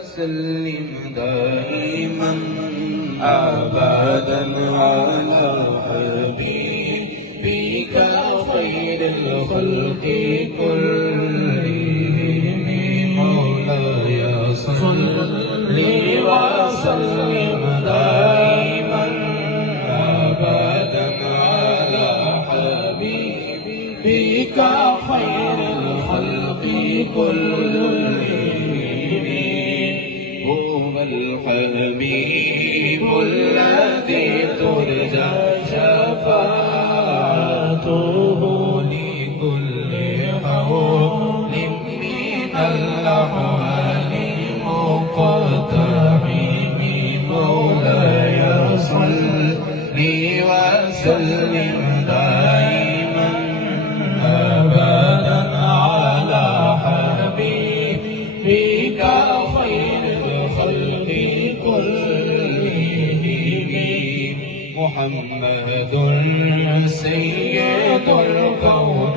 وسلم دائما أبدا على حبيبك خير الخلق كلهم مولاي صل وسلم دائما أبدا على حبيبك خير الخلق كلهم هو الحبيب الذي ترجى شفاعته لكل حول من الأحوال مقتحم مولاي صل وسلم دائما أبدا على حبيبك خير الخلق كلهم محمد سيد الكون